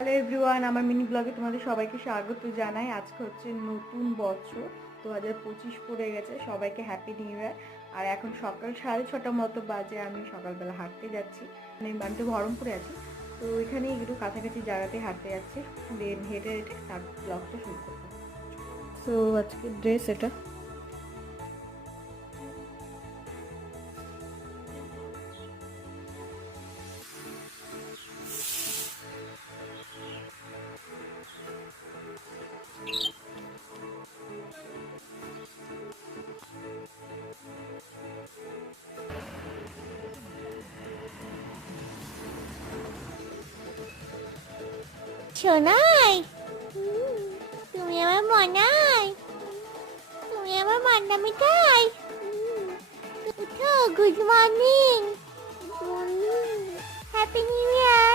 Hello everyone, আমার mini ব্লগে তোমাদের সবাইকে স্বাগত জানাই। আজকে হচ্ছে নতুন বছর, 2025 পড়ে গেছে। সবাইকে হ্যাপি নিউ ইয়ার। আর এখন সকাল 6:30 মতো বাজে, আমি সকালবেলা হাঁটতে যাচ্ছি। আমি তো বহরমপুরে আছি, তো ওইখানে একটু কাছাকাছি জায়গাতে হাঁটতে যাচ্ছি। দেন হেঁটে হেঁটে তারপর ব্লগটা শুরু করবো। তো আজকে ড্রেস এটা। সোনাই, তুমি আমার মনাই, তুমি আমার মান্না মিঠাই। উঠো, good morning, happy new year.